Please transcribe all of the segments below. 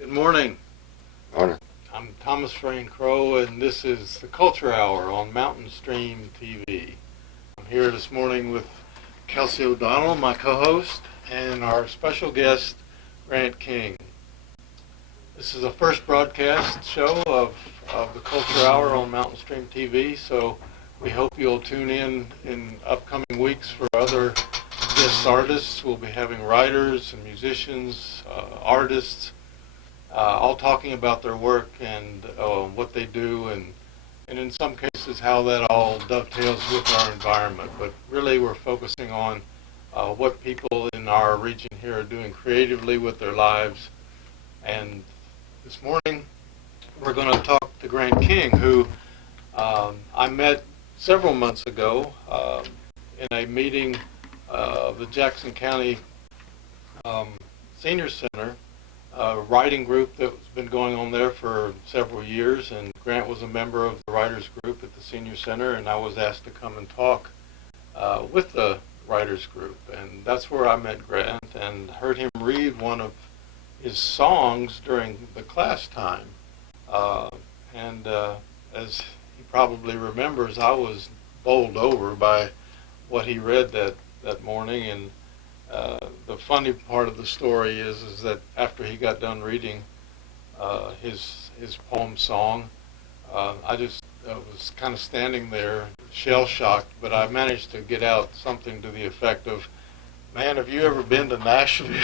Good morning. Morning. I'm Thomas Rain Crowe, and this is the Culture Hour on MountainStream TV. I'm here this morning with Kelsey O'Donnell, my co-host, and our special guest, Grant King. This is the first broadcast show of the Culture Hour on MountainStream TV, so we hope you'll tune in upcoming weeks for other guest artists. We'll be having writers and musicians, artists, all talking about their work and what they do, and in some cases how that all dovetails with our environment. But really we're focusing on what people in our region here are doing creatively with their lives. And this morning we're going to talk to Grant King, who I met several months ago in a meeting of the Jackson County Senior Center, a writing group that's been going on there for several years, and Grant was a member of the writers group at the Senior Center, and I was asked to come and talk with the writers group, and that's where I met Grant and heard him read one of his songs during the class time. And as he probably remembers, I was bowled over by what he read that morning, and the funny part of the story is that after he got done reading his poem song, I just was kind of standing there shell-shocked, but I managed to get out something to the effect of, "Man, have you ever been to Nashville?"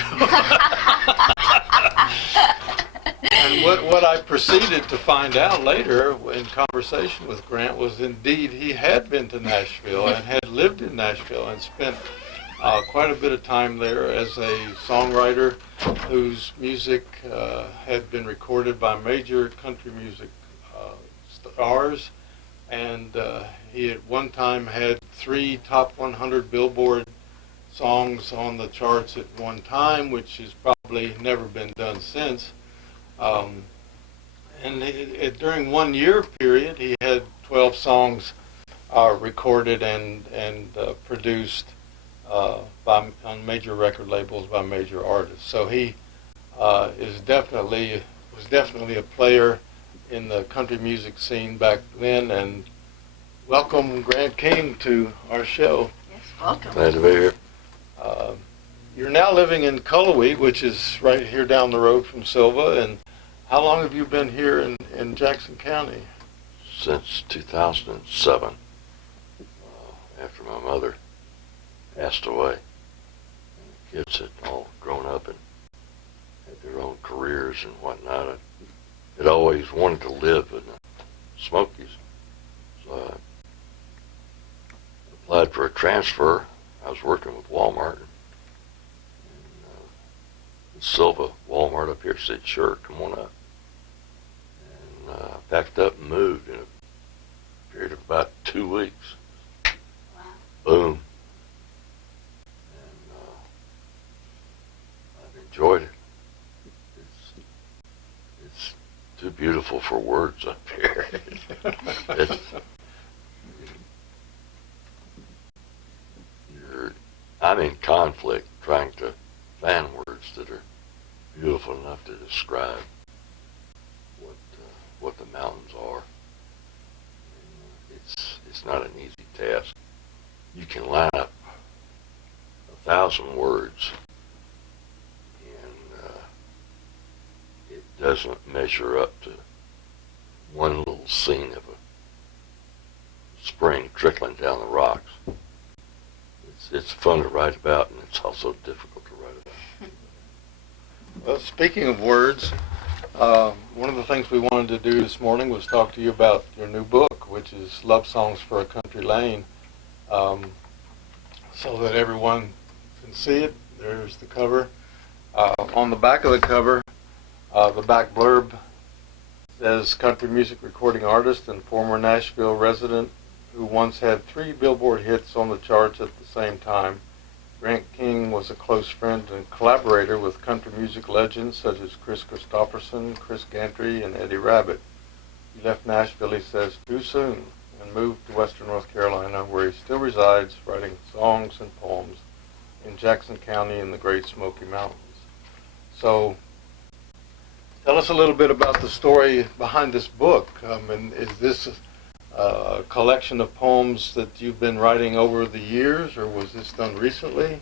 And what I proceeded to find out later in conversation with Grant was indeed he had been to Nashville and had lived in Nashville and spent quite a bit of time there as a songwriter whose music had been recorded by major country music stars, and he at one time had 3 top 100 Billboard songs on the charts at one time, which has probably never been done since. And during 1 year period, he had 12 songs recorded and produced on major record labels by major artists. So he was definitely a player in the country music scene back then. And welcome, Grant King, to our show. Yes, welcome. Glad to be here. You're now living in Cullowhee, which is right here down the road from Silva. And how long have you been here in Jackson County? Since 2007, after my mother passed away. And the kids had all grown up and had their own careers and whatnot. I had always wanted to live in the Smokies, so I applied for a transfer. I was working with Walmart, and Silva Walmart up here said, "Sure, come on up." And packed up and moved in a period of about 2 weeks. Wow. Boom. I've enjoyed it. It's too beautiful for words up here. I'm in conflict trying to find words that are beautiful enough to describe what the mountains are. It's not an easy task. You can line up 1,000 words, and it doesn't measure up to one little scene of a spring trickling down the rocks. It's fun to write about, and it's also difficult to write about. Well, speaking of words, one of the things we wanted to do this morning was talk to you about your new book, which is Love Songs for a Country Lane, so that everyone can see it. There's the cover. On the back of the cover, the back blurb says, "Country music recording artist and former Nashville resident who once had 3 Billboard hits on the charts at the same time. Grant King was a close friend and collaborator with country music legends such as Chris Christopherson, Chris Gantry, and Eddie Rabbitt. He left Nashville, he says, too soon and moved to western North Carolina, where he still resides, writing songs and poems in Jackson County in the Great Smoky Mountains." So Tell us a little bit about the story behind this book. And is this a collection of poems that you've been writing over the years, or was this done recently?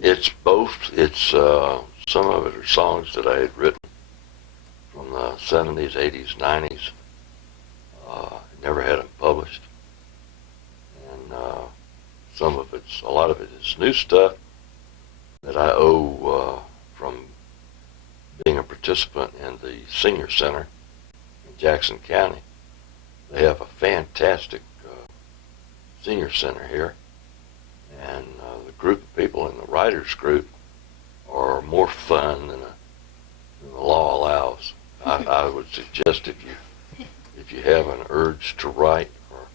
It's both. It's some of it are songs that I had written from the 70s, 80s, 90s. Never had them published. And a lot of it is new stuff that I owe from being a participant in the Senior Center in Jackson County. They have a fantastic senior center here, and the group of people in the writers group are more fun than the law allows. I would suggest if you have an urge to write or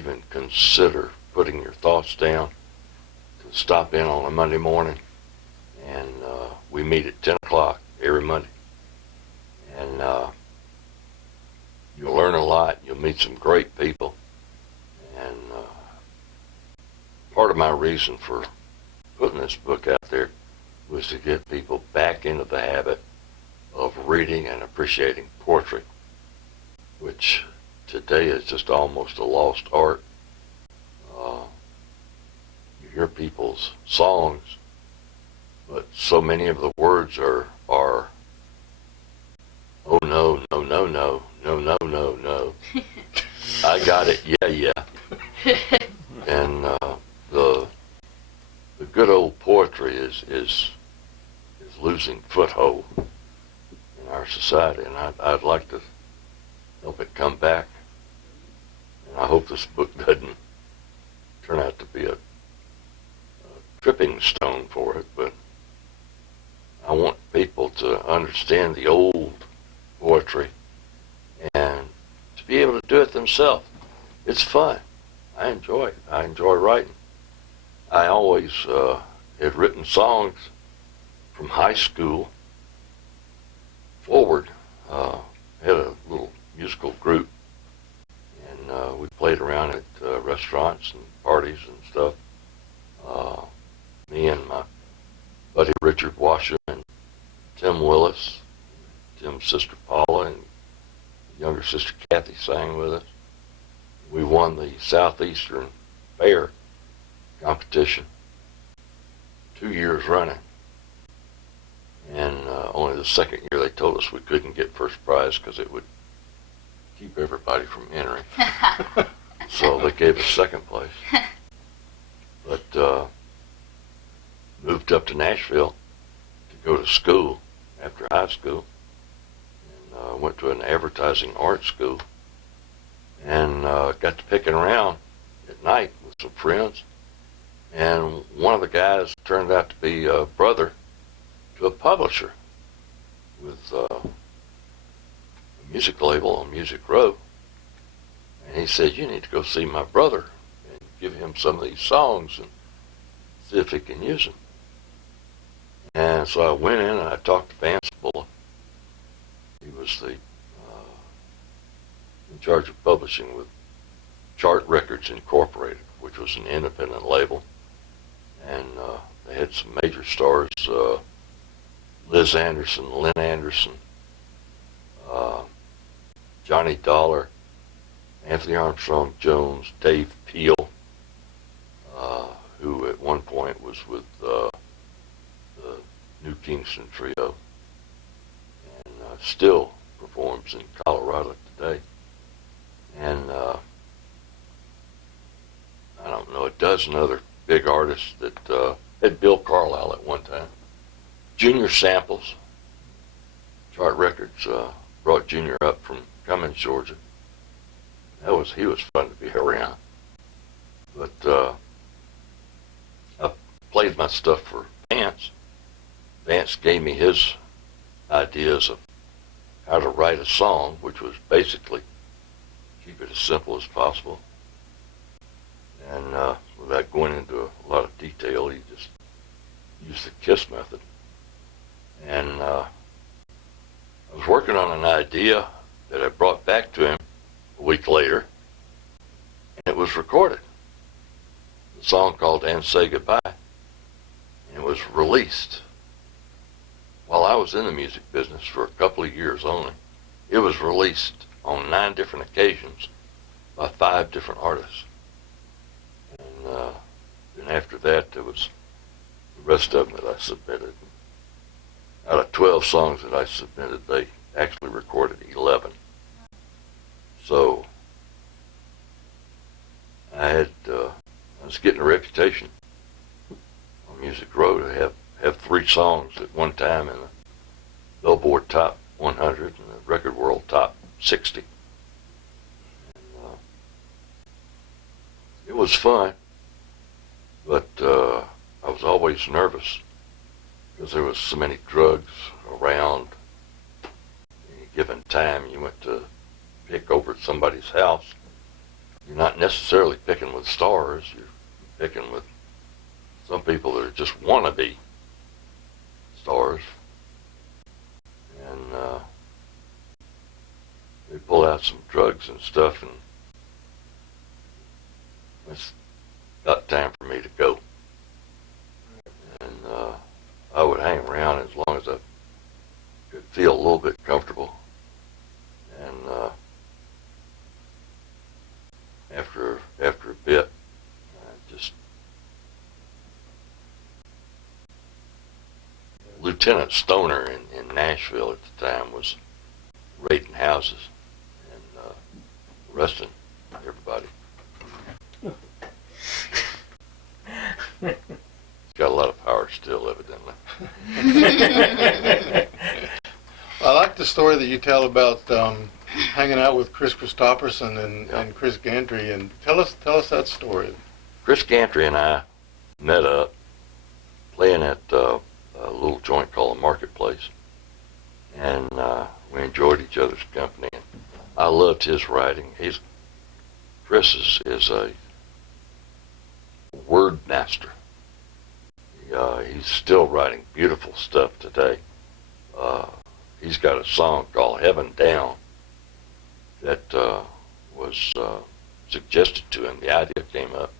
even consider putting your thoughts down, to stop in on a Monday morning, and we meet at 10 o'clock every Monday. And you'll learn a lot. You'll meet some great people. And part of my reason for putting this book out there was to get people back into the habit of reading and appreciating poetry, which today is just almost a lost art. You hear people's songs, but so many of the words are oh no, no, no, no, no, no, no, no. I got it, yeah. And the good old poetry is losing foothold in our society, and I'd like to help it come back. And I hope this book doesn't turn out to be a tripping stone for it, but I want people to understand the old poetry and to be able to do it themselves. It's fun. I enjoy it. I enjoy writing. I always had written songs from high school forward. Had a little musical group, and we played around at restaurants and parties and stuff. Me and my buddy Richard Washam and Tim Willis, Tim's sister Paula, and younger sister Kathy sang with us. We won the Southeastern Fair competition 2 years running. And only the second year they told us we couldn't get first prize because it would keep everybody from entering. So they gave us second place. But moved up to Nashville to go to school after high school. And went to an advertising art school. And got to picking around at night with some friends. And one of the guys turned out to be a brother to a publisher with a music label on Music Row. And he said, you need to go see my brother and give him some of these songs and see if he can use them. And so I went in and I talked to Vance Bulla. He was the in charge of publishing with Chart Records Incorporated, which was an independent label. And they had some major stars, Liz Anderson, Lynn Anderson, Johnny Dollar, Anthony Armstrong Jones, Dave Peel, who at one point was with the New Kingston Trio, and still performs in Colorado today. And I don't know, a dozen other big artists that had Bill Carlisle at one time. Junior Samples, Chart Records brought Junior up from Cummins, Georgia. He was fun to be around. But I played my stuff for Vance. Vance gave me his ideas of how to write a song, which was basically keep it as simple as possible. And without going into a lot of detail, he just used the KISS method. And I was working on an idea that I brought back to him a week later, and it was recorded. A song called And Say Goodbye. And it was released. while I was in the music business for a couple of years only, it was released on 9 different occasions by 5 different artists. And then after that, there was the rest of them that I submitted. Out of 12 songs that I submitted, they actually recorded 11. So I was getting a reputation on Music Row to have 3 songs at one time in the Billboard Top 100 and the Record World Top 60. And, it was fun, but I was always nervous because there was so many drugs around. Any given time you went to pick over at somebody's house, you're not necessarily picking with stars, you're picking with some people that are just wannabe stars. And they pull out some drugs and stuff, and it's about time for me to go. And I would hang around as long as I could feel a little bit comfortable. And after a bit, just Lieutenant Stoner in Nashville at the time was raiding houses and arresting everybody. He's got a lot of power still, evidently. I like the story that you tell about hanging out with Chris Christopherson and Chris Gantry, and tell us that story. Chris Gantry and I met up playing at a little joint called the Marketplace, and we enjoyed each other's company. And I loved his writing. Chris is a word master. He's still writing beautiful stuff today. He's got a song called Heaven Down that was suggested to him. The idea came up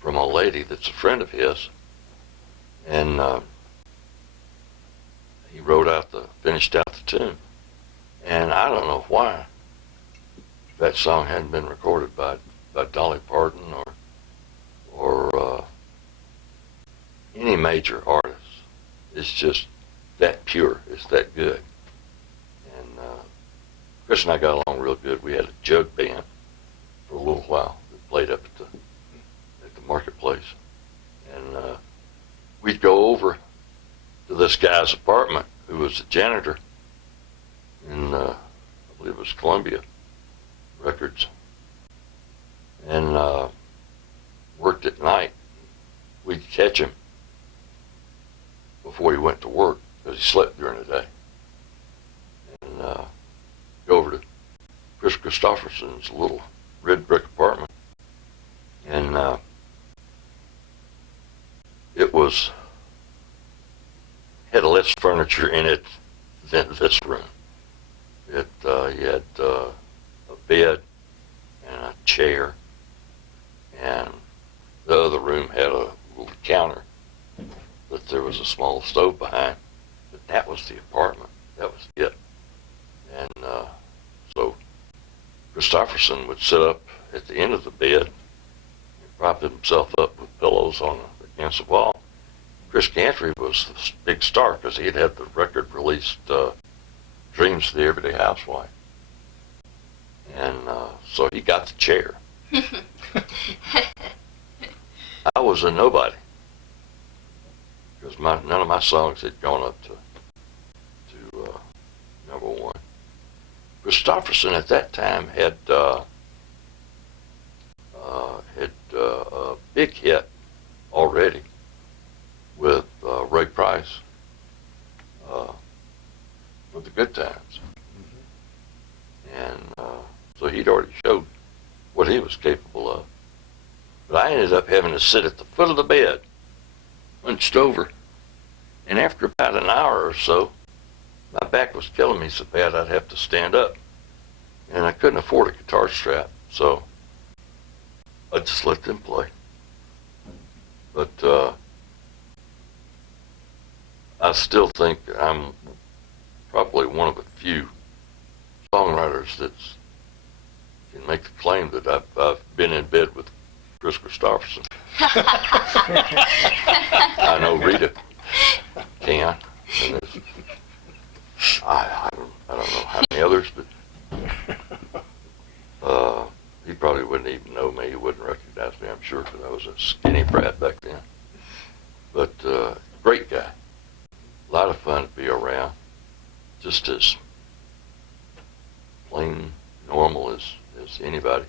from a lady that's a friend of his, and he finished out the tune. And I don't know why that song hadn't been recorded by Dolly Parton or any major artist. It's just that pure. It's that good. And Chris and I got along real good. We had a jug band for a little while that played up at the Marketplace. And we'd go over to this guy's apartment who was a janitor in, I believe it was Columbia Records, and worked at night. We'd catch him before he went to work because he slept during the day, and go over to Chris Christopherson's little red brick apartment, and it had less furniture in it than this room. He had a bed and a chair, and the other room had a little counter that there was a small stove behind. But that was the apartment. That was it. And so Christopherson would sit up at the end of the bed and prop himself up with pillows against the wall. Chris Gantry was the big star because he had the record released, Dreams of the Everyday Housewife. And so he got the chair. I was a nobody because none of my songs had gone up to number 1. Christopherson at that time had a big hit already with Ray Price with the Good Times. And so he'd already showed what he was capable of. But I ended up having to sit at the foot of the bed, hunched over, and after about an hour or so, my back was killing me so bad I'd have to stand up. And I couldn't afford a guitar strap, so I just let them play. But I still think I'm probably one of the few songwriters that can make the claim that I've been in bed with Chris Christopherson. I know Rita can. And I don't know how many others, but he probably wouldn't even know me. He wouldn't recognize me, I'm sure, because I was a skinny brat back then. But great guy. A lot of fun to be around. Just as plain normal as anybody,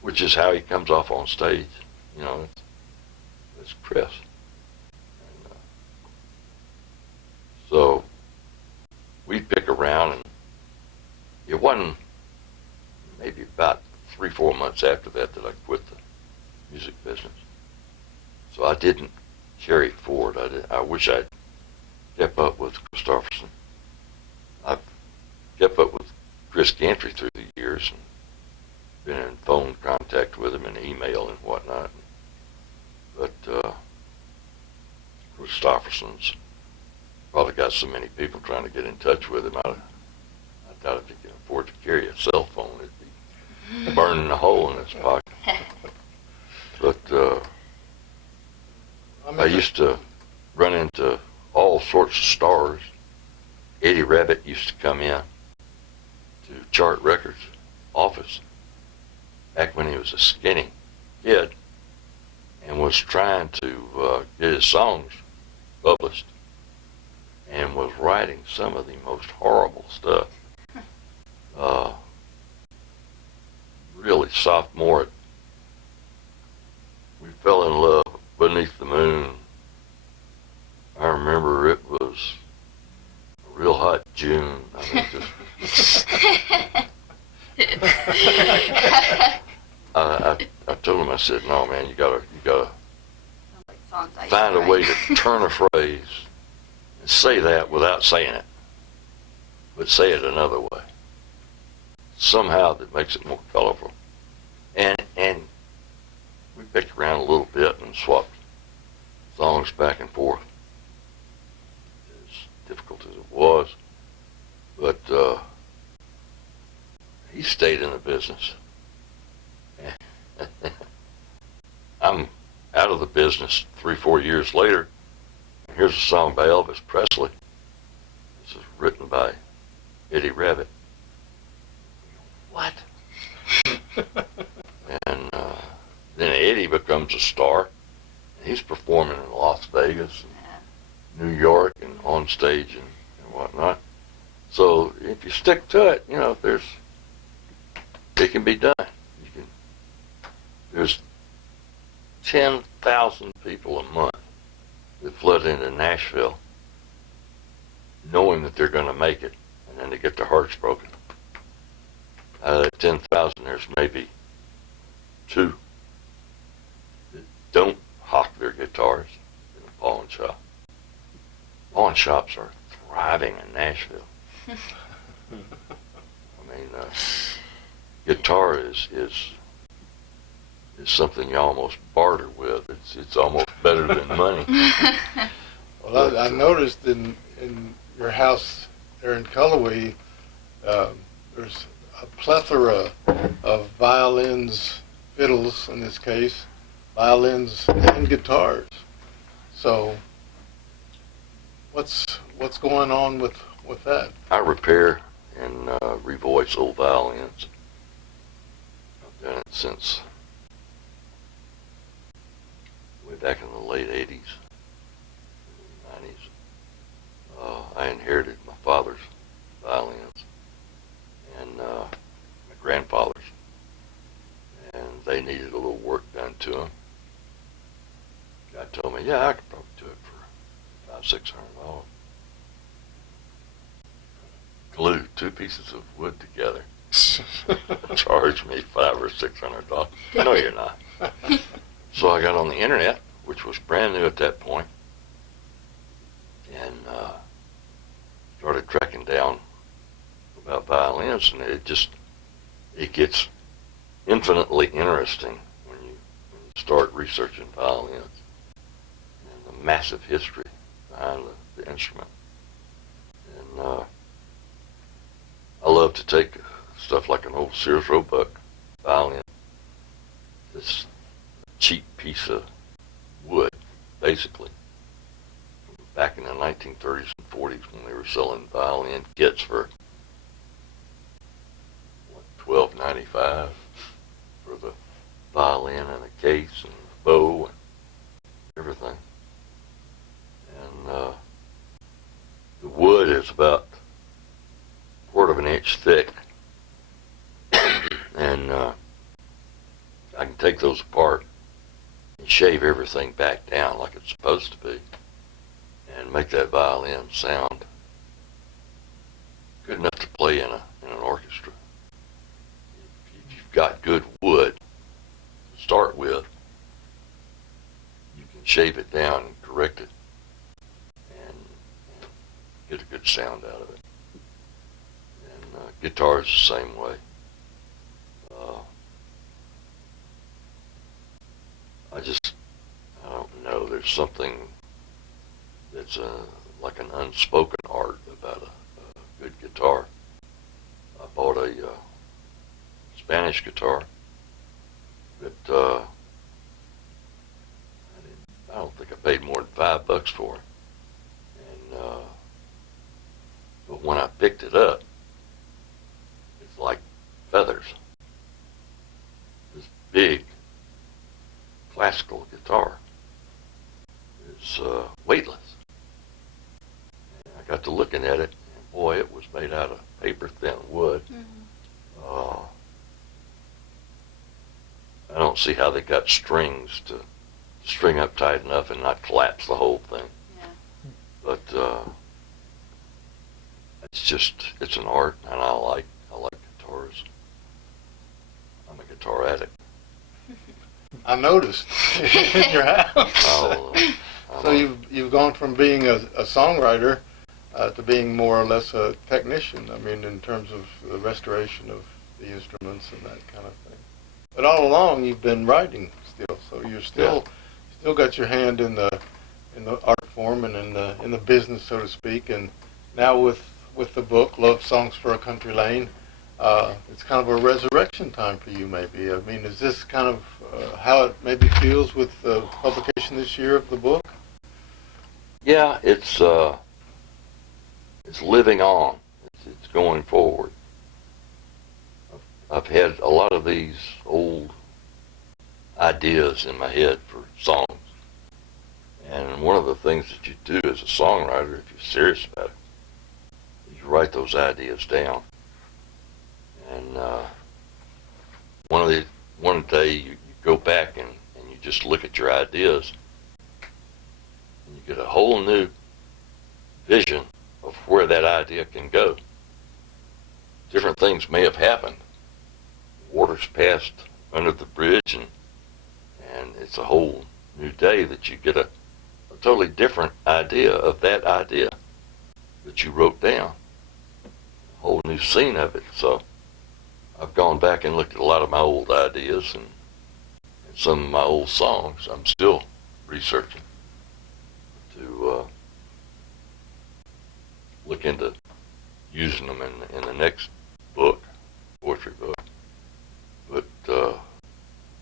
which is how he comes off on stage. You know, it's Chris. And, so we'd pick around, and it wasn't maybe about 3-4 months after that I quit the music business. So I didn't carry it forward. I wish I'd kept up with Christopherson. I've kept up with Chris Gantry through the years and been in phone contact with him and email and whatnot. But Christopherson's probably got so many people trying to get in touch with him. I doubt if he can afford to carry a cell phone. It'd be burning a hole in his pocket. But I used to run into all sorts of stars. Eddie Rabbitt used to come in to Chart Records office back when he was a skinny kid and was trying to get his songs published and was writing some of the most horrible stuff. Really sophomore, we fell in love beneath the moon. I remember it was a real hot June. I mean, I told him, I said, no, man, you gotta find a way to turn a phrase and say that without saying it, but say it another way. Somehow that makes it more colorful. And we picked around a little bit and swapped songs back and forth. As difficult as it was, but he stayed in the business. I'm out of the business 3-4 years later. Here's a song by Elvis Presley. This is written by Eddie Rabbitt. What? And then Eddie becomes a star. He's performing in Las Vegas, and New York, and on stage and whatnot. So if you stick to it, you know, it can be done. There's 10,000 people a month that flood into Nashville knowing that they're going to make it, and then they get their hearts broken. Out of that 10,000, there's maybe 2 that don't hawk their guitars in a pawn shop. Pawn shops are thriving in Nashville. I mean, guitar is something you almost barter with. It's almost better than money. Well, I noticed in your house there in Cullowhee, there's a plethora of violins, fiddles in this case, violins and guitars. So what's going on with that? I repair and revoice old violins. I've done it since way back in the late 80s, 90s. I inherited my father's violins and my grandfather's, and they needed a little work done to them. Guy told me, yeah, I could probably do it for $500-600. Glue 2 pieces of wood together. Charge me $500 or $600. No, you're not. So I got on the internet, which was brand new at that point, and started tracking down about violins, and it gets infinitely interesting when you start researching violins and the massive history behind the instrument. And I love to take stuff like an old Sears Roebuck violin, this cheap piece of wood, basically, back in the 1930s and 40s when they were selling violin kits for $12.95 for the violin and the case and the bow and everything. And the wood is about a quarter of an inch thick, and I can take those apart and shave everything back down like it's supposed to be and make that violin sound good enough to play in an orchestra. If you've got good wood to start with, you can shave it down and correct it and get a good sound out of it. And guitar is the same way. I don't know, there's something that's like an unspoken art about a good guitar. I bought a Spanish guitar that I don't think I paid more than $5 for it. And but when I picked it up, it's like feathers. This big classical guitar is weightless. And I got to looking at it, and boy, it was made out of paper-thin wood. Mm-hmm. I don't see how they got strings to string up tight enough and not collapse the whole thing. Yeah. But it's an art, and I like guitars. I'm a guitar addict. I noticed in your house. So you've gone from being a songwriter to being more or less a technician. I mean, in terms of the restoration of the instruments and that kind of thing. But all along, you've been writing still. So you're still got your hand in the art form and in the business, so to speak. And now with the book, Love Songs for a Country Lane, it's kind of a resurrection time for you, maybe. I mean, is this kind of how it maybe feels with the publication this year of the book? Yeah, it's living on. It's going forward. I've had a lot of these old ideas in my head for songs. And one of the things that you do as a songwriter, if you're serious about it, is you write those ideas down. And one day you go back and you just look at your ideas, and you get a whole new vision of where that idea can go. Different things may have happened. Water's passed under the bridge, and it's a whole new day that you get a totally different idea of that idea that you wrote down. A whole new scene of it. So I've gone back and looked at a lot of my old ideas and some of my old songs. I'm still researching to look into using them in the next book, poetry book. But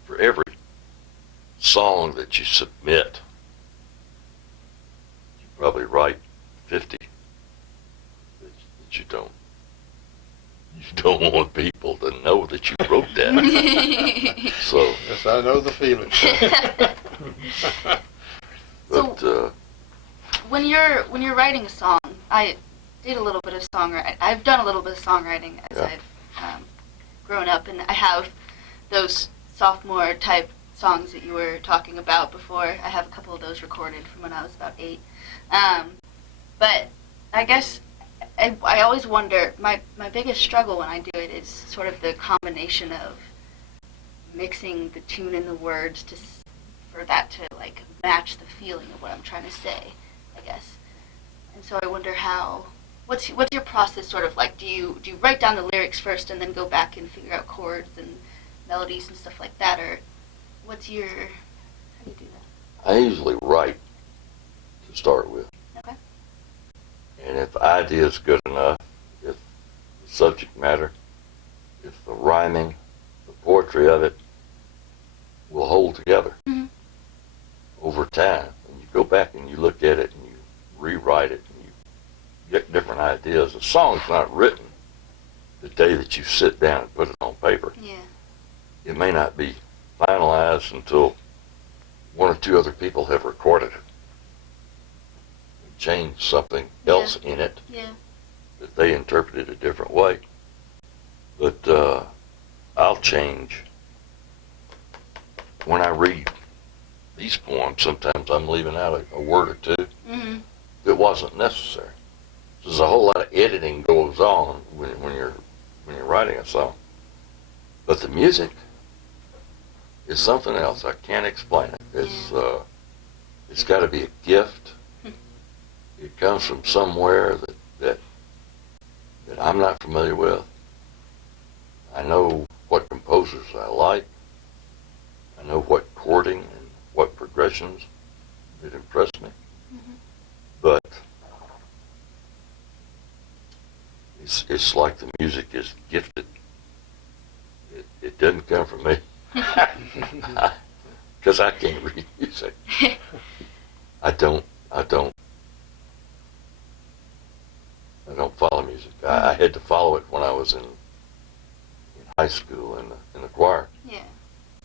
for every song that you submit, you probably write 50 that you don't want people to know that you wrote that. So yes, I know the feeling. But so when you're writing a song, I did a little bit of songwriting. I've done a little bit of songwriting as I've grown up, and I have those sophomore type songs that you were talking about before. I have a couple of those recorded from when I was about 8. But I guess I always wonder, my biggest struggle when I do it is sort of the combination of mixing the tune and the words for that to like match the feeling of what I'm trying to say, I guess. And so I wonder what's your process sort of like? Do you write down the lyrics first and then go back and figure out chords and melodies and stuff like that, or how do you do that? I usually write to start with. Okay. And if the idea is good enough, if the subject matter, if the rhyming, the poetry of it will hold together over time, and you go back and you look at it and you rewrite it and you get different ideas. A song's not written the day that you sit down and put it on paper. Yeah. It may not be finalized until one or two other people have recorded it, changed something else in it Yeah. that they interpreted a different way. But I'll change. When I read these poems, sometimes I'm leaving out a word or two that wasn't necessary. There's a whole lot of editing goes on when you're writing a song. But the music is something else. I can't explain it. It's got to be a gift. It comes from somewhere that I'm not familiar with. I know what composers I like. I know what chording and what progressions that impress me. But it's like the music is gifted. It doesn't come from me. Because I can't read music. I don't follow music. I had to follow it when I was in high school in the choir. Yeah.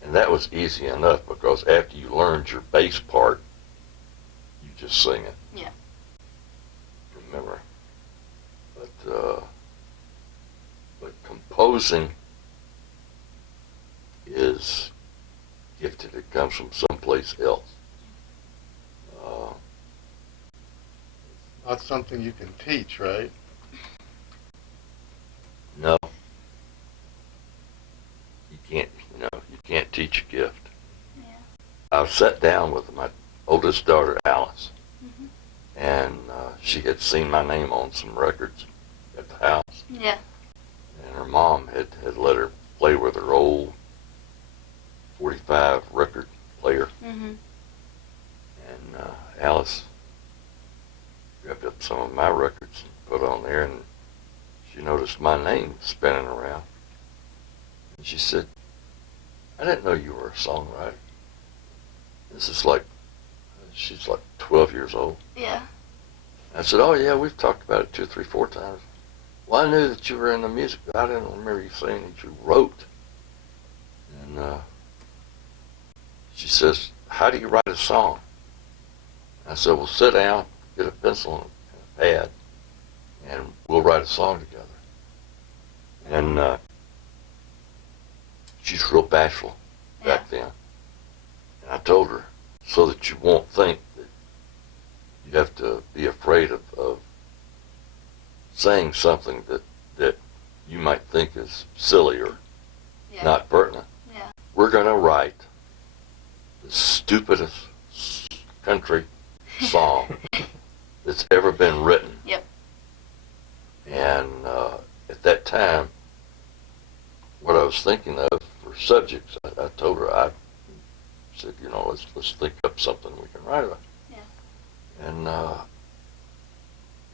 And that was easy enough because after you learned your bass part, you just sing it. Yeah. From memory. But composing is gifted. It comes from someplace else. Not something you can teach, right? No. You can't teach a gift. Yeah. I sat down with my oldest daughter, Alice, and she had seen my name on some records at the house. Yeah. And her mom had let her play with her old 45 record player. And Alice grabbed up some of my records and put on there, and she noticed my name spinning around. And she said, "I didn't know you were a songwriter." She's like 12 years old. Yeah. I said, "Oh yeah, we've talked about it 2, 3, 4 times." "Well, I knew that you were in the music, but I didn't remember you saying that you wrote." And she says, "How do you write a song?" I said, "Well, sit down, get a pencil and a pad, and we'll write a song together." And she's real bashful back then. And I told her, so that you won't think that you have to be afraid of saying something that you might think is silly or not pertinent. Yeah. We're going to write the stupidest country song that's ever been written. Yep. And at that time, what I was thinking of for subjects, I told her, I said, let's think up something we can write about. Yeah. And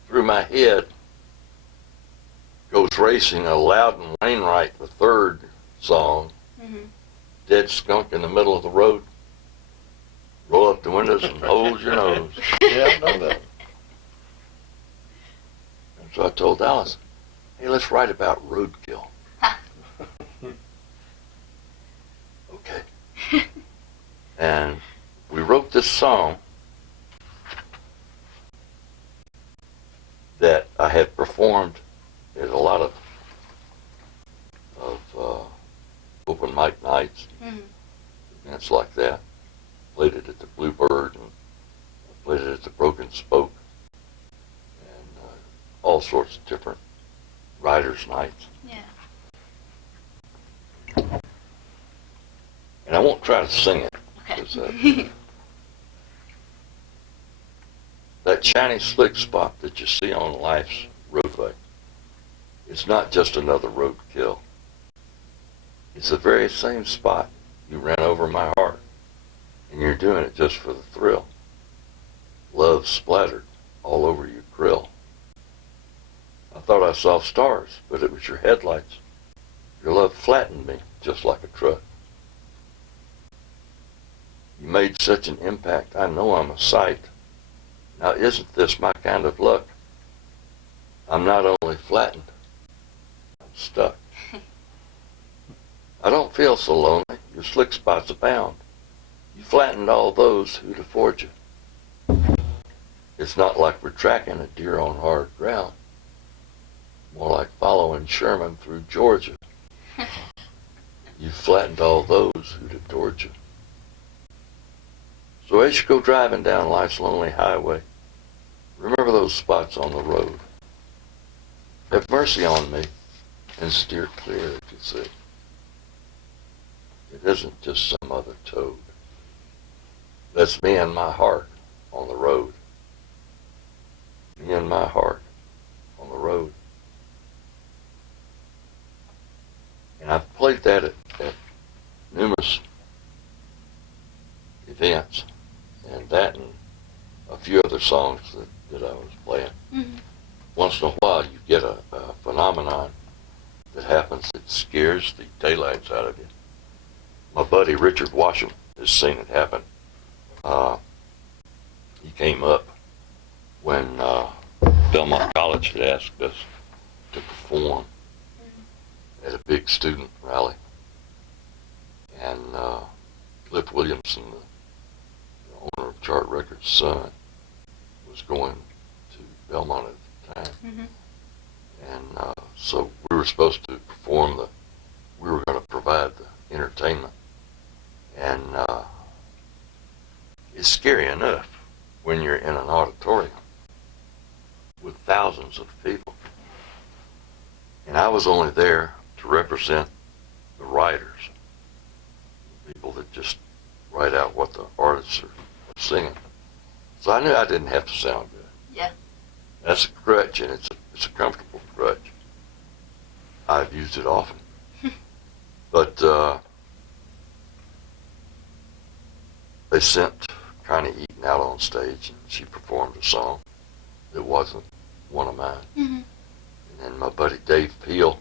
through my head goes racing a Loudon Wainwright III song, Dead Skunk in the Middle of the Road. Roll up the windows and hold your nose. Yeah, I know that. And so I told Alice, "Hey, let's write about roadkill." Okay. And we wrote this song that I had performed at a lot of open mic nights, events like that. Played it at the Bluebird, and played it at the Broken Spoke, and all sorts of different writers' nights. Yeah. And I won't try to sing it, Okay. because that shiny slick spot that you see on life's roadway, it's not just another roadkill. It's the very same spot you ran over my heart, and you're doing it just for the thrill. Love splattered all over your grill. thought I saw stars, but it was your headlights. Your love flattened me just like a truck. You made such an impact, I know I'm a sight. Now isn't this my kind of luck? I'm not only flattened, I'm stuck. I don't feel so lonely, your slick spots abound. You flattened all those who'd afford you. It's not like we're tracking a deer on hard ground. More like following Sherman through Georgia. You flattened all those who'd adored you. So as you go driving down life's lonely highway, remember those spots on the road. Have mercy on me and steer clear if you see. It isn't just some other toad. That's me and my heart on the road. Me and my heart on the road. And I've played that at numerous events, and that and a few other songs that I was playing. Mm-hmm. Once in a while you get a phenomenon that happens that scares the daylights out of you. My buddy Richard Washam has seen it happen. He came up when Belmont College had asked us to perform at a big student rally. And Cliff Williamson, the owner of Chart Records' son, was going to Belmont at the time. Mm-hmm. And so we were supposed to perform we were going to provide the entertainment. And it's scary enough when you're in an auditorium with thousands of people. And I was only there to represent the writers, people that just write out what the artists are singing. So I knew I didn't have to sound good. Yeah. That's a crutch, and it's a comfortable crutch. I've used it often. But they sent Connie Eaton out on stage, and she performed a song that wasn't one of mine. Mm-hmm. And then my buddy Dave Peel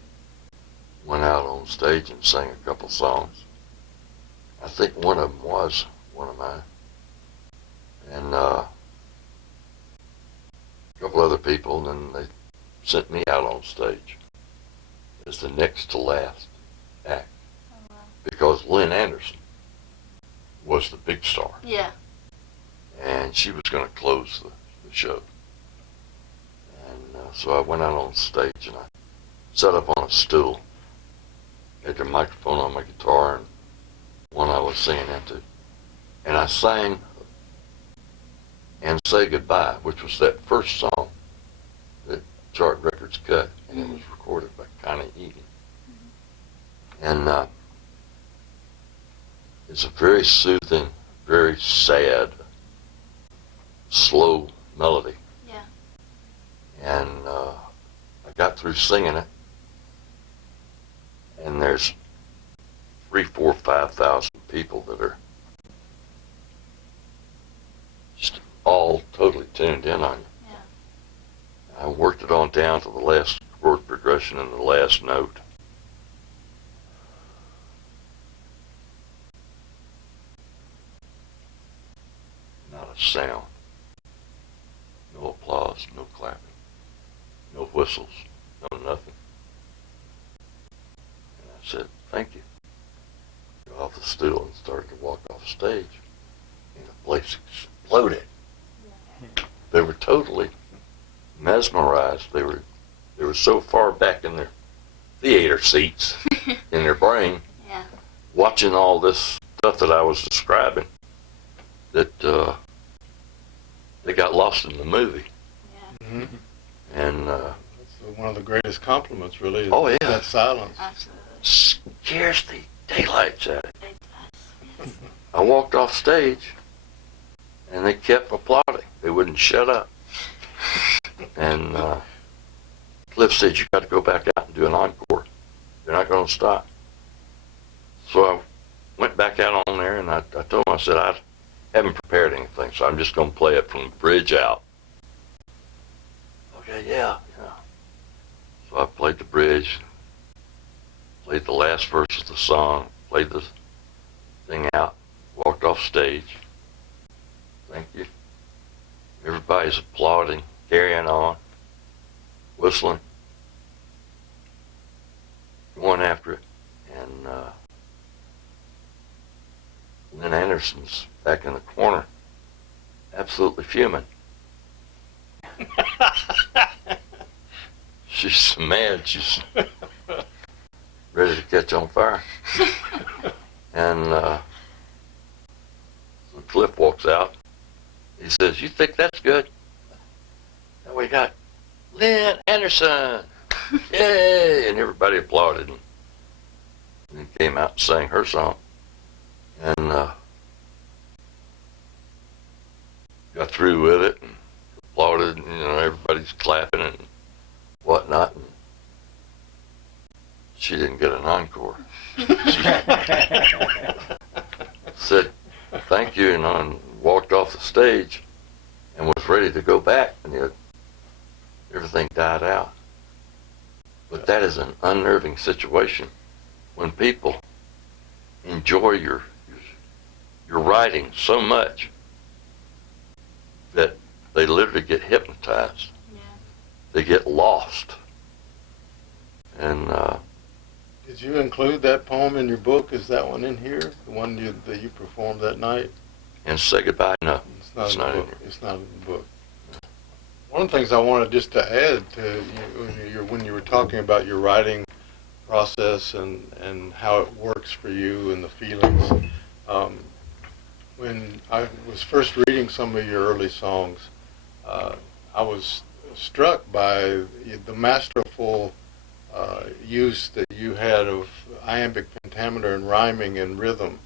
went out on stage and sang a couple songs. I think one of them was one of mine. And a couple other people, and then they sent me out on stage as the next to last act. Oh, wow. Because Lynn Anderson was the big star. Yeah. And she was going to close the show. And so I went out on stage and I sat up on a stool, had a microphone on my guitar and one I was singing into. And I sang And Say Goodbye, which was that first song that Chart Records cut, and it was recorded by Connie Eaton. And it's a very soothing, very sad, slow melody. Yeah. And I got through singing it, and there's 3,000, 4,000, 5,000 people that are just all totally tuned in on you. Yeah. I worked it on down to the last chord progression and the last note. Not a sound. No applause, no clapping, no whistles, no nothing. And I said, thank you. Got off the stool and started to walk off stage, and the place exploded. Yeah. They were totally mesmerized. They were so far back in their theater seats in their brain, yeah, watching all this stuff that I was describing, that they got lost in the movie. Yeah. Mm-hmm. And that's one of the greatest compliments, really. Oh yeah, that silence. Absolutely. Scares the daylights out of it. It does. Yes. I walked off stage, and they kept applauding. They wouldn't shut up. And Cliff said, you got to go back out and do an encore. They're not going to stop. So I went back out on there, and I told him, I said, I haven't prepared anything, so I'm just going to play it from the bridge out. Okay, yeah. So I played the bridge, played the last verse of the song, played the thing out, walked off stage. Thank you. Everybody's applauding, carrying on, whistling, going after it. And Lynn Anderson's back in the corner, absolutely fuming. She's so mad, she's ready to catch on fire. And so Cliff walks out. He says, "You think that's good?" And we got Lynn Anderson. Yay! And everybody applauded. And he came out and sang her song. And got through with it and applauded. And, everybody's clapping and whatnot. And she didn't get an encore. She said, "Thank you," and walked off the stage and was ready to go back, and everything died out. But that is an unnerving situation when people enjoy your writing so much that they literally get hypnotized. Yeah. They get lost. And Did you include that poem in your book? Is that one in here? The one that you performed that night? and Say Goodbye, no. It's not, It's in, not the in book. It's not in the book. One of the things I wanted just to add to when you were talking about your writing process and how it works for you and the feelings. When I was first reading some of your early songs, I was struck by the masterful use that you had of iambic pentameter and rhyming and rhythm,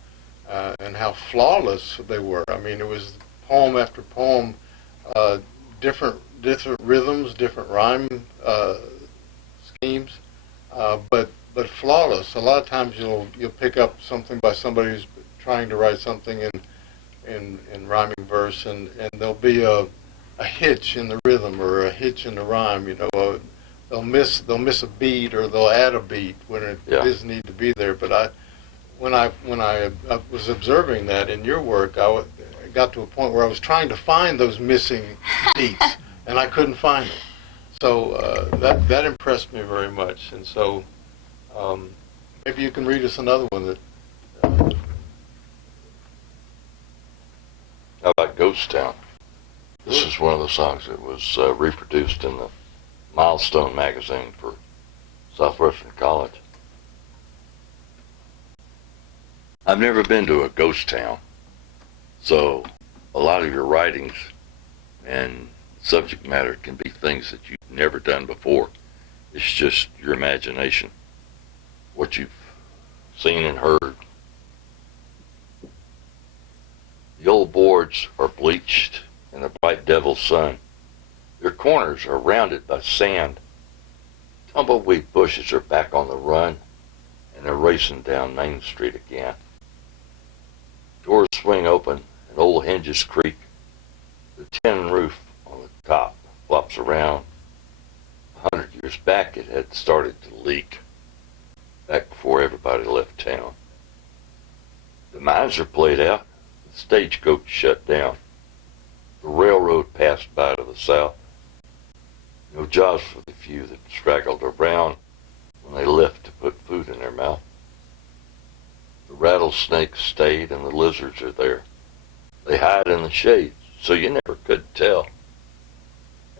and how flawless they were. I mean, it was poem after poem, different rhythms, different rhyme schemes, but flawless. A lot of times you'll pick up something by somebody who's trying to write something in rhyming verse, and there'll be a hitch in the rhythm or a hitch in the rhyme. They'll miss a beat, or they'll add a beat when it doesn't need to be there. But when I was observing that in your work, I got to a point where I was trying to find those missing beats, and I couldn't find them. So that impressed me very much. And so maybe you can read us another one that. How about Ghost Town? This is one of the songs that was reproduced in the Milestone magazine for Southwestern College. I've never been to a ghost town, so a lot of your writings and subject matter can be things that you've never done before. It's just your imagination, what you've seen and heard. The old boards are bleached in the bright devil's sun. Their corners are rounded by sand. Tumbleweed bushes are back on the run, and they're racing down Main Street again. Doors swing open and old hinges creak. The tin roof on the top flops around. 100 years back it had started to leak, back before everybody left town. The mines are played out. The stagecoach shut down. The railroad passed by to the south. No jobs for the few that straggled around when they left to put food in their mouth. The rattlesnakes stayed and the lizards are there. They hide in the shade, so you never could tell.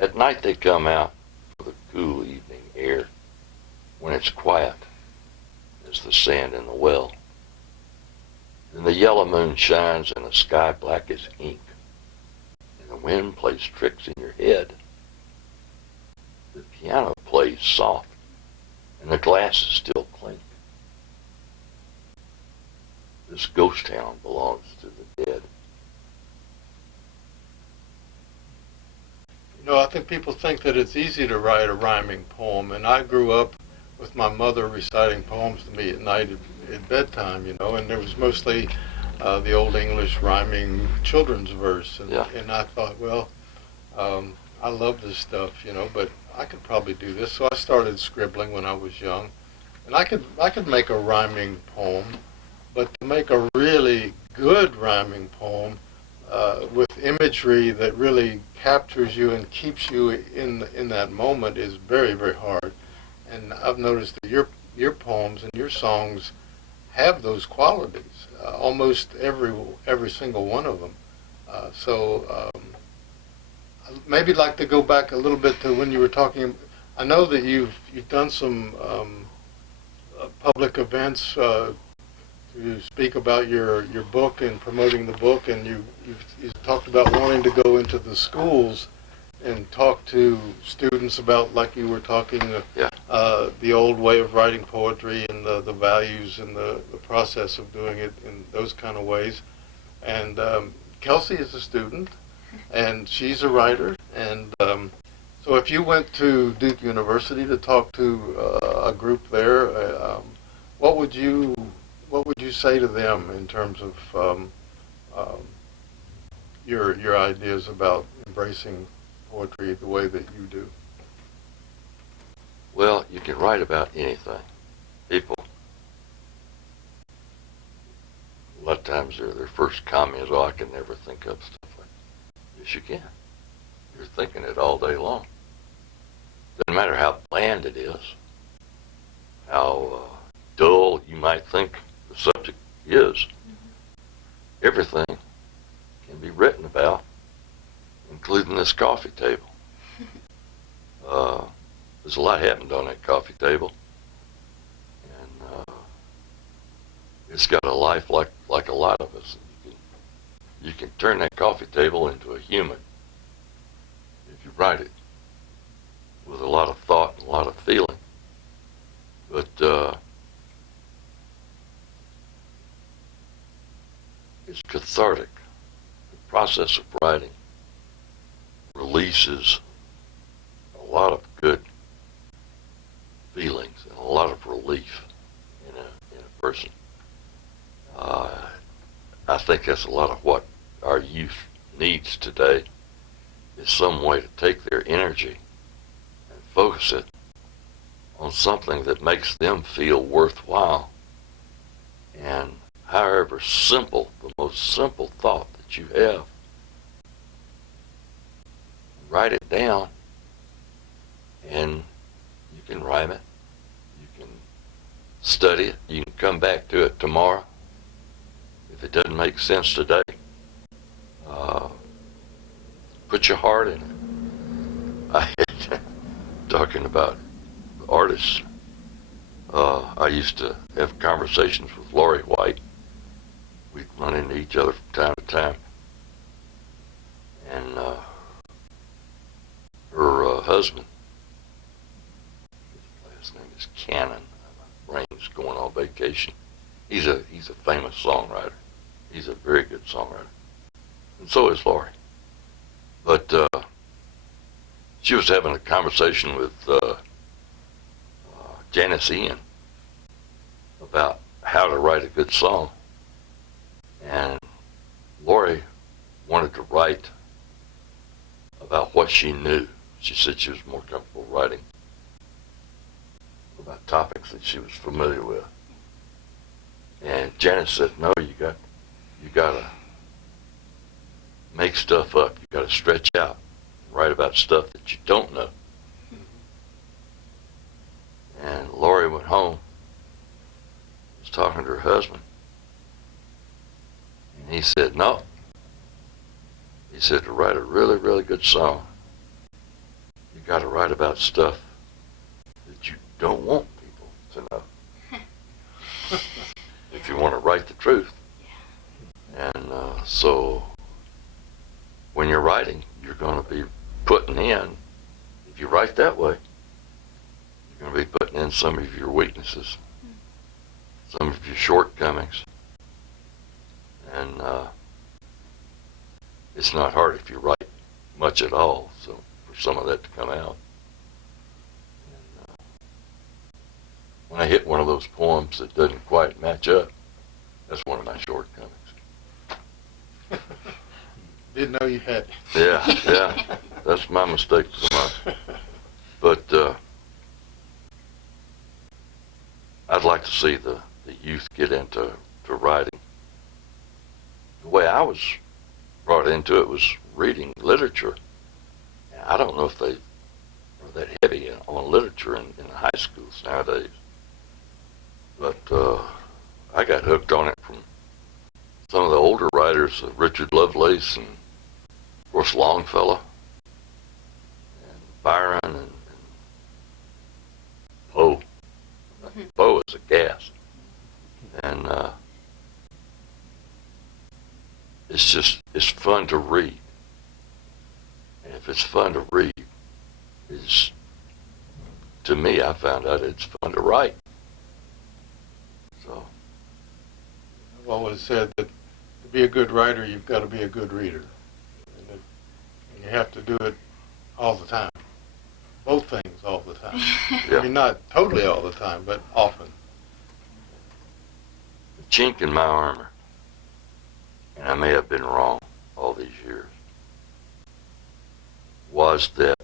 At night they come out for the cool evening air, when it's quiet as the sand in the well. Then the yellow moon shines and the sky black as ink, and the wind plays tricks in your head. The piano plays soft, and the glasses still clink. This ghost town belongs to the dead. I think people think that it's easy to write a rhyming poem, and I grew up with my mother reciting poems to me at night at bedtime, and there was mostly the Old English rhyming children's verse, and I thought, well, I love this stuff, but I could probably do this. So I started scribbling when I was young, and I could make a rhyming poem, but to make a really good rhyming poem with imagery that really captures you and keeps you in that moment is very, very hard. And I've noticed that your poems and your songs have those qualities, almost every single one of them. Maybe I'd like to go back a little bit to when you were talking. I know that you've done some public events to speak about your book and promoting the book, and you talked about wanting to go into the schools and talk to students about, like you were talking, the old way of writing poetry and the values and the process of doing it in those kind of ways. And Kelsey is a student, and she's a writer. And so if you went to Duke University to talk to a group there, what would you say to them in terms of your ideas about embracing poetry the way that you do? Well, you can write about anything. People, a lot of times their first comment is, "Oh, I can never think up stuff like that." Yes, you can. You're thinking it all day long. Doesn't matter how bland it is, how dull you might think the subject is. Everything can be written about, including this coffee table. There's a lot happened on that coffee table, and it's got a life like a lot of us. You can turn that coffee table into a human if you write it with a lot of thought and a lot of feeling. But it's cathartic. The process of writing releases a lot of good feelings and a lot of relief in a person. I think that's a lot of what our youth needs today, is some way to take their energy and focus it on something that makes them feel worthwhile. And however simple, the most simple thought that you have, write it down, and you can rhyme it, you can study it, you can come back to it tomorrow. If it doesn't make sense today, put your heart in it. I had, talking about artists, I used to have conversations with Lori White. We'd run into each other from time to time. And her husband, his name is Cannon. Rain's going on vacation. He's a famous songwriter. He's a very good songwriter. And so is Lori. But she was having a conversation with Janice Ian about how to write a good song. And Lori wanted to write about what she knew. She said she was more comfortable writing about topics that she was familiar with. And Janice said, "No, you gotta make stuff up. You gotta stretch out, write about stuff that you don't know." And Lori went home, was talking to her husband, and he said, "No." He said, "To write a really, really good song, you got to write about stuff that you don't want people to know. If you want to write the truth." And so when you're writing, you're going to be putting in, if you write that way, you're going to be putting in some of your weaknesses, some of your shortcomings. And it's not hard if you write much at all, so for some of that to come out. And when I hit one of those poems that doesn't quite match up, that's one of my shortcomings. Didn't know you had. Yeah, that's my mistake so much. But I'd like to see the youth get into writing. The way I was brought into it was reading literature. I don't know if they are that heavy on literature in the high schools nowadays. But I got hooked on it from some of the older writers, Richard Lovelace and, of course, Longfellow and Byron and Poe. Poe is a gas. And it's fun to read. And if it's fun to read, to me, I found out it's fun to write. So I've always said that to be a good writer, you've got to be a good reader. And you have to do it all the time. Both things all the time. Yeah. I mean, not totally all the time, but often. The chink in my armor, and I may have been wrong all these years, was that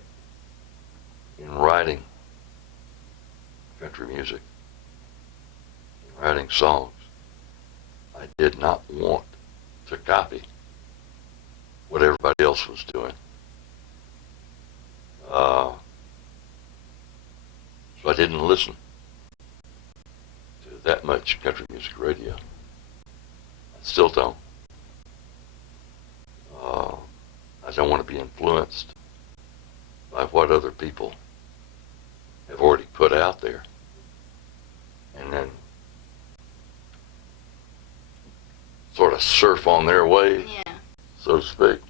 in writing country music, in writing songs, I did not want to copy what everybody else was doing. So I didn't listen to that much country music radio. I still don't. I don't want to be influenced by what other people have already put out there and then sort of surf on their wave, so to speak.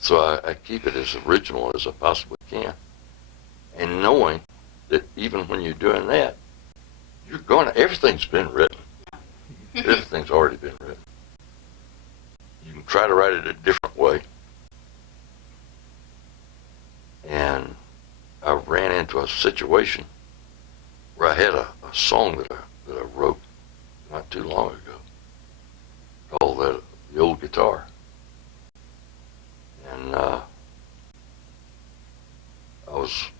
So I keep it as original as I possibly can. And knowing that even when you're doing that, everything's been written. Everything's already been written. You can try to write it a different way. And I ran into a situation where I had a song that I wrote not too long ago called The Old Guitar. And I was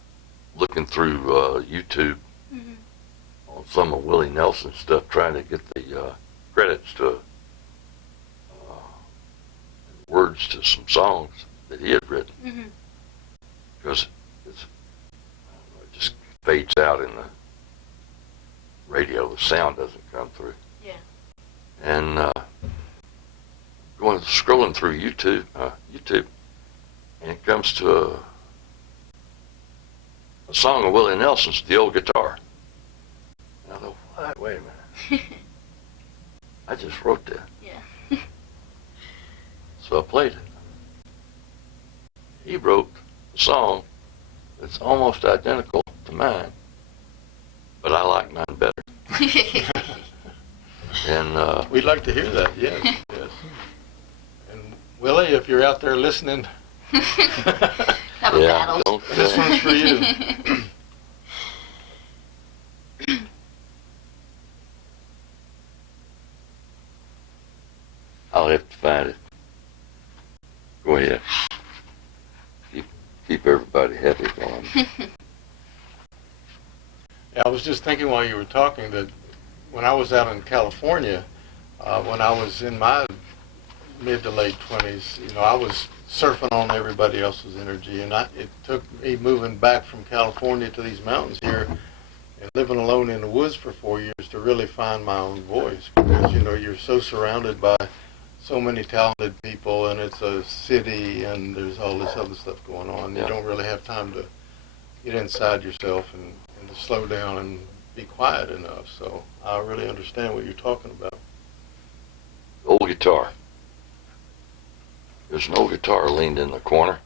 looking through YouTube on some of Willie Nelson's stuff, trying to get the credits to words to some songs that he had written, because it just fades out in the radio. The sound doesn't come through. Yeah. And scrolling through YouTube, and it comes to a song of Willie Nelson's, The Old Guitar. And I thought, what? Wait a minute. I just wrote that. Yeah. So I played it. He wrote a song that's almost identical to mine, but I like mine better. And We'd like to hear that, yes, yes. And Willie, if you're out there listening, Have a battle. this one's for you. I'll have to find it. Go ahead. Keep everybody happy while I'm... Yeah, I was just thinking while you were talking that when I was out in California, when I was in my mid to late 20s, I was surfing on everybody else's energy, and it took me moving back from California to these mountains here and living alone in the woods for 4 years to really find my own voice, because you're so surrounded by so many talented people, and it's a city, and there's all this other stuff going on. Yeah. You don't really have time to get inside yourself and to slow down and be quiet enough. So I really understand what you're talking about. Old guitar. There's an old guitar leaned in the corner.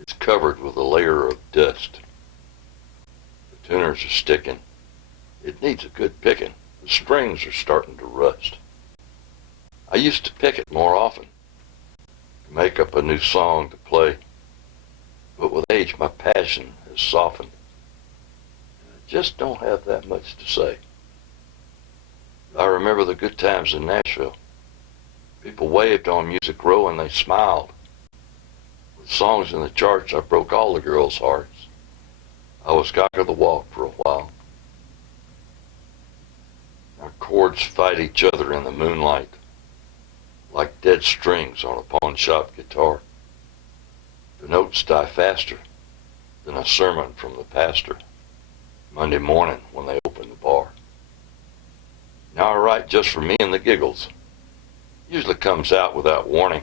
It's covered with a layer of dust. The tuners are sticking. It needs a good picking. The strings are starting to rust. I used to pick it more often to make up a new song to play, but with age my passion has softened. I just don't have that much to say. I remember the good times in Nashville. People waved on Music Row and they smiled With songs in the charts, I broke all the girls' hearts. I was cock of the walk for a while. Our chords fight each other in the moonlight, like dead strings on a pawn shop guitar. The notes die faster than a sermon from the pastor Monday morning when they open the bar. Now I write just for me and the giggles. Usually comes out without warning.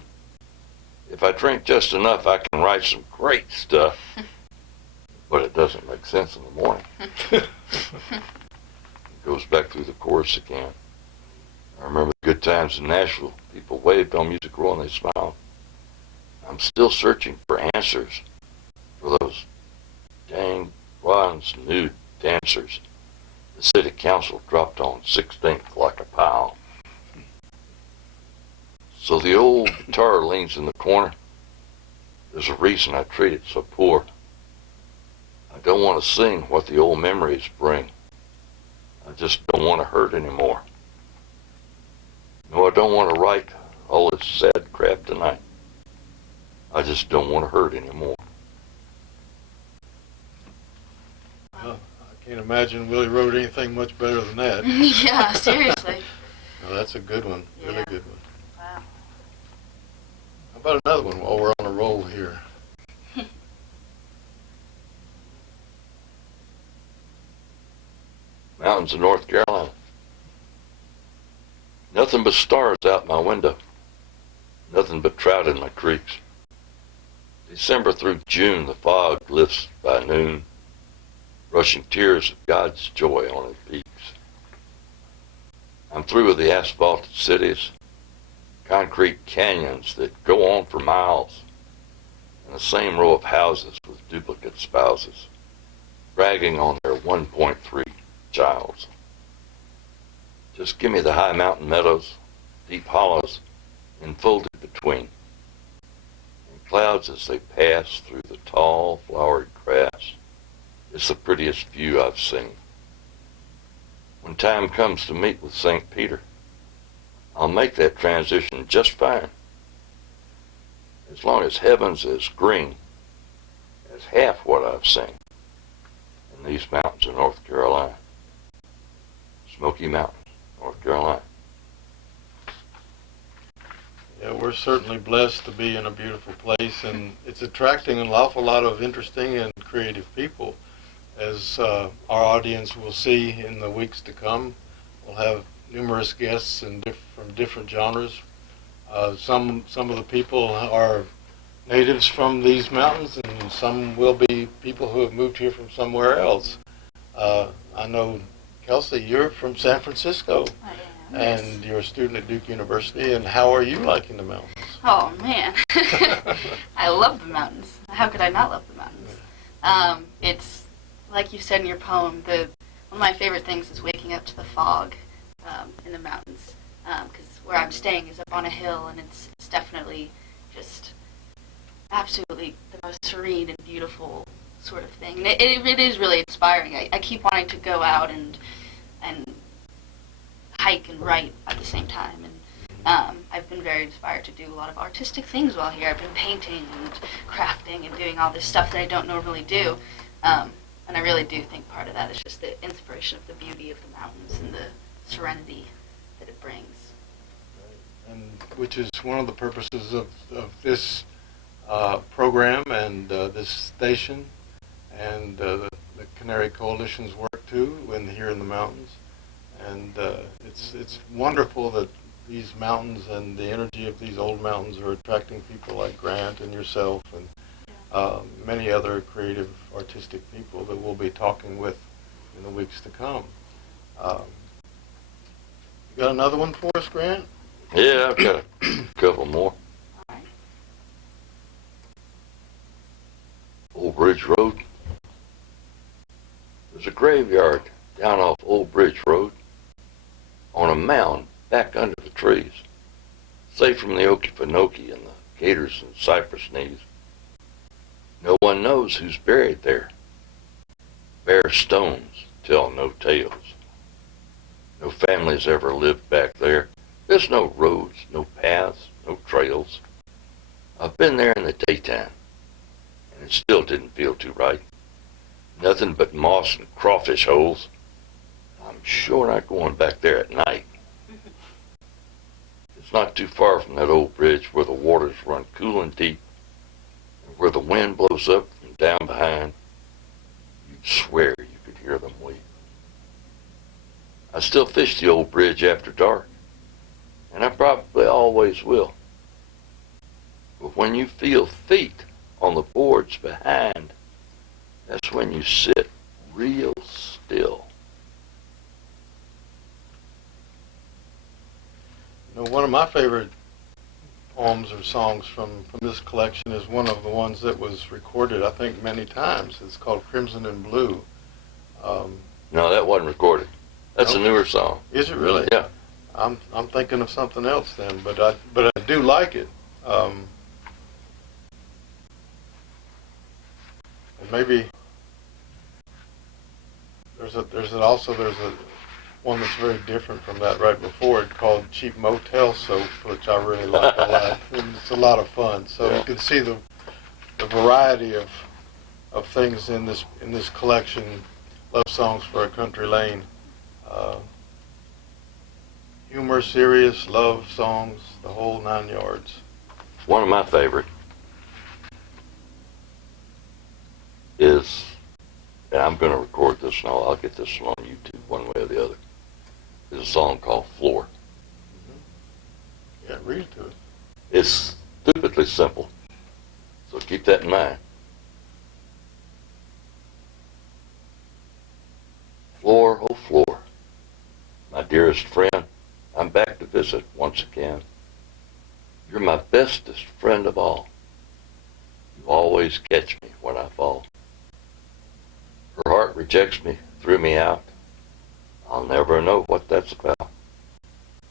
If I drink just enough, I can write some great stuff. But it doesn't make sense in the morning. It goes back through the chorus again. I remember the good times in Nashville. People waved on Music Row and they smiled. I'm still searching for answers for those dang bronze nude dancers the city council dropped on 16th like a pile. So the old guitar leans in the corner. There's a reason I treat it so poor. I don't want to sing what the old memories bring. I just don't want to hurt anymore. No, I don't want to write all this sad crap tonight. I just don't want to hurt anymore. Well, I can't imagine Willie wrote anything much better than that. Yeah, seriously. No, that's a good one. Yeah. Really good one. Wow. How about another one while we're on a roll here? Mountains of North Carolina. Nothing but stars out my window. Nothing but trout in my creeks. December through June, the fog lifts by noon, rushing tears of God's joy on its peaks. I'm through with the asphalted cities, concrete canyons that go on for miles, and the same row of houses with duplicate spouses, bragging on their 1.3 childs. Just give me the high mountain meadows, deep hollows, enfolded between, and clouds as they pass through the tall, flowered grass. It's the prettiest view I've seen. When time comes to meet with St. Peter, I'll make that transition just fine, as long as heaven's as green as half what I've seen in these mountains of North Carolina. Smoky Mountains, North Carolina. Yeah, we're certainly blessed to be in a beautiful place, and it's attracting an awful lot of interesting and creative people. As our audience will see in the weeks to come, we'll have numerous guests from different genres. Some of the people are natives from these mountains, and some will be people who have moved here from somewhere else. I know, Kelsey, you're from San Francisco. I am. And you're a student at Duke University, and how are you liking the mountains? Oh, man. I love the mountains. How could I not love the mountains? It's, like you said in your poem, one of my favorite things is waking up to the fog in the mountains, because where I'm staying is up on a hill, and it's definitely just absolutely the most serene and beautiful sort of thing. And it is really inspiring. I keep wanting to go out and hike and write at the same time, and I've been very inspired to do a lot of artistic things while here. I've been painting and crafting and doing all this stuff that I don't normally do, and I really do think part of that is just the inspiration of the beauty of the mountains and the serenity that it brings. And which is one of the purposes of this program and this station, and the Canary Coalition's work too, here in the mountains. And it's wonderful that these mountains and the energy of these old mountains are attracting people like Grant and yourself and many other creative, artistic people that we'll be talking with in the weeks to come. You got another one for us, Grant? Yeah, I've got a couple more. All right. Old Bridge Road. There's a graveyard down off Old Bridge Road on a mound back under the trees, safe from the Okefenokee and the gators and cypress knees. No one knows who's buried there. Bare stones tell no tales. No families ever lived back there. There's no roads, no paths, no trails. I've been there in the daytime, and it still didn't feel too right. Nothing but moss and crawfish holes. I'm sure not going back there at night. It's not too far from that old bridge where the waters run cool and deep, and where the wind blows up from down behind. You'd swear you could hear them weep. I still fish the old bridge after dark, and I probably always will. But when you feel feet on the boards behind, that's when you sit real still. You know, one of my favorite poems or songs from this collection is one of the ones that was recorded, I think, many times. It's called Crimson and Blue. No, that wasn't recorded. That's a newer song. Is it really? Yeah. I'm thinking of something else then, but I do like it. And maybe there's a one that's very different from that right before it called Cheap Motel Soap, which I really like a lot. And it's a lot of fun. So Yeah. you can see the variety of things in this collection. Love Songs for a Country Lane. Humor, serious, love songs, the whole 9 yards. One of my favorite is, and I'm going to record this and I'll get this on YouTube one way or the other, is a song called Floor. Yeah, read it to us. It's stupidly simple, so keep that in mind. Floor, oh floor, my dearest friend, I'm back to visit once again. You're my bestest friend of all. You always catch me when I fall. Her heart rejects me, threw me out. I'll never know what that's about.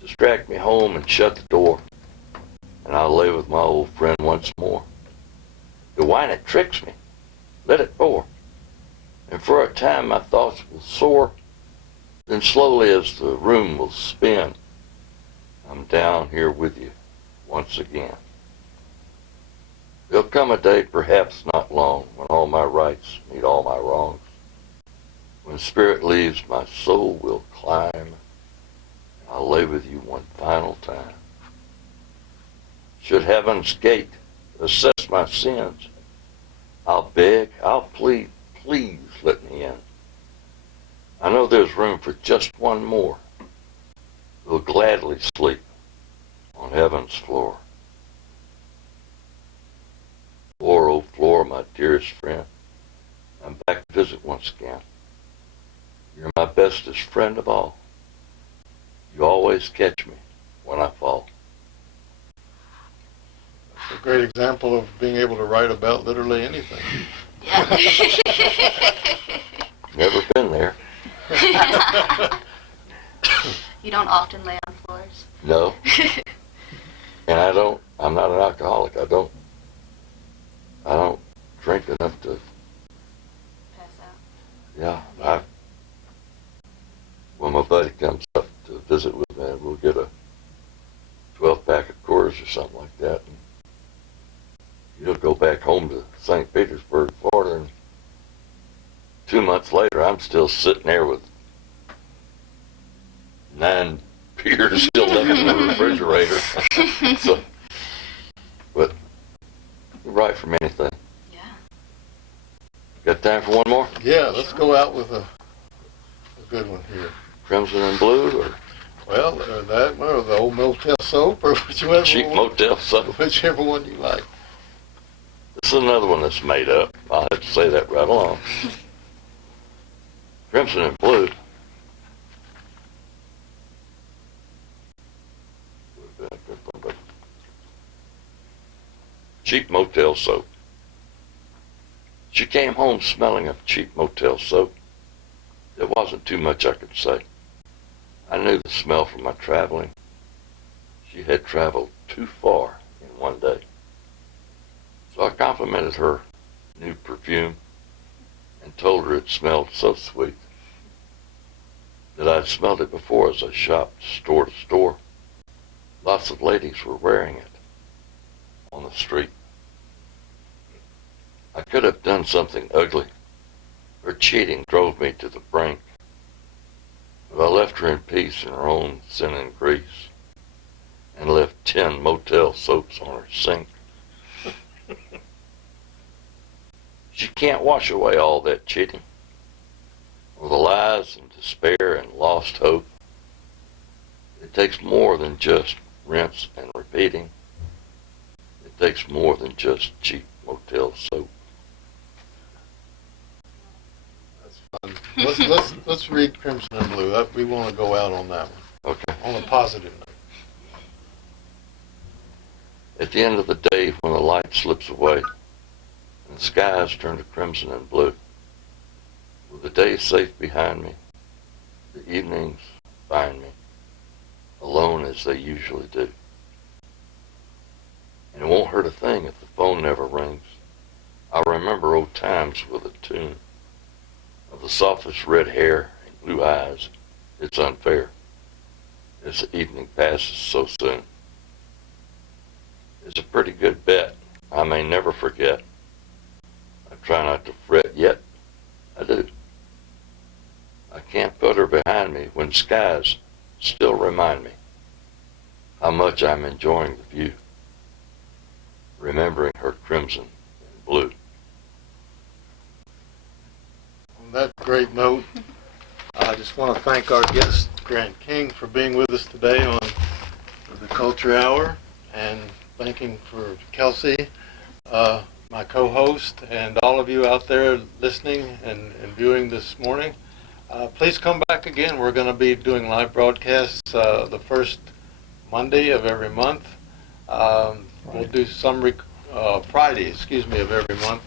Just drag me home and shut the door, and I'll lay with my old friend once more. The wine, it tricks me. Let it pour. And for a time my thoughts will soar. Then slowly as the room will spin, I'm down here with you once again. There'll come a day, perhaps not long, when all my rights meet all my wrongs. When spirit leaves, my soul will climb, and I'll lay with you one final time. Should heaven's gate assess my sins, I'll beg, I'll plead, please let me in. I know there's room for just one more. We'll gladly sleep on heaven's floor. Floor, oh floor, my dearest friend, I'm back to visit once again. You're my bestest friend of all. You always catch me when I fall. It's a great example of being able to write about literally anything. Yeah. Never been there. You don't often lay on floors. No. And I'm not an alcoholic. I don't drink enough to, Pass out. yeah. When my buddy comes up to visit with me, we'll get a 12-pack of quarters or something like that. And he'll go back home to St. Petersburg, Florida, and 2 months later, I'm still sitting there with 9 beers still left in the refrigerator. So, but you're right from anything. Yeah. Got time for one more? Yeah, let's go out with a good one here. Crimson and Blue or Well, that one, or the old Motel Soap, or whichever Cheap one, Motel Soap? whichever one you like. This is another one that's made up. I'll have to say that right along. Crimson and Blue. Cheap Motel Soap. She came home smelling of cheap motel soap. There wasn't too much I could say. I knew the smell from my traveling. She had traveled too far in one day. So I complimented her new perfume and told her it smelled so sweet that I'd smelled it before as I shopped store to store. Lots of ladies were wearing it on the street. I could have done something ugly. Her cheating drove me to the brink. But I left her in peace in her own sin and grease, and left 10 motel soaps on her sink. She can't wash away all that cheating, or the lies and despair and lost hope. It takes more than just rinse and repeating. It takes more than just cheap motel soap. That's fun. Let's read Crimson and Blue. We want to go out on that one. Okay. On a positive note. At the end of the day, when the light slips away and the skies turn to crimson and blue, with the day safe behind me, the evenings find me alone as they usually do. And it won't hurt a thing if the phone never rings. I'll remember old times with a tune of the softest red hair and blue eyes. It's unfair as the evening passes so soon. It's a pretty good bet I may never forget. I try not to fret, yet I do. I can't put her behind me when skies still remind me how much I'm enjoying the view, remembering her crimson and blue. On that great note, I just want to thank our guest, Grant King, for being with us today on the Culture Hour, and thanking for Kelsey, my co-host, and all of you out there listening and viewing this morning. Please come back again. We're going to be doing live broadcasts the first Monday of every month. We'll do some Friday, of every month,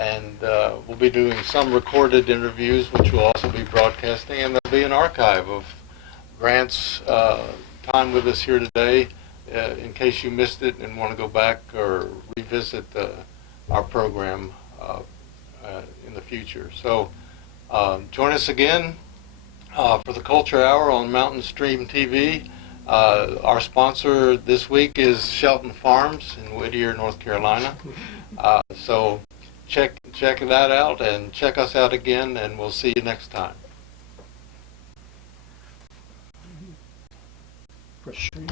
and we'll be doing some recorded interviews, which will also be broadcasting, and there'll be an archive of Grant's time with us here today, in case you missed it and want to go back or revisit our program in the future. So join us again for the Culture Hour on MountainStream TV. Our sponsor this week is Shelton Farms in Whittier, North Carolina. So check that out, and check us out again, and we'll see you next time. Press stream.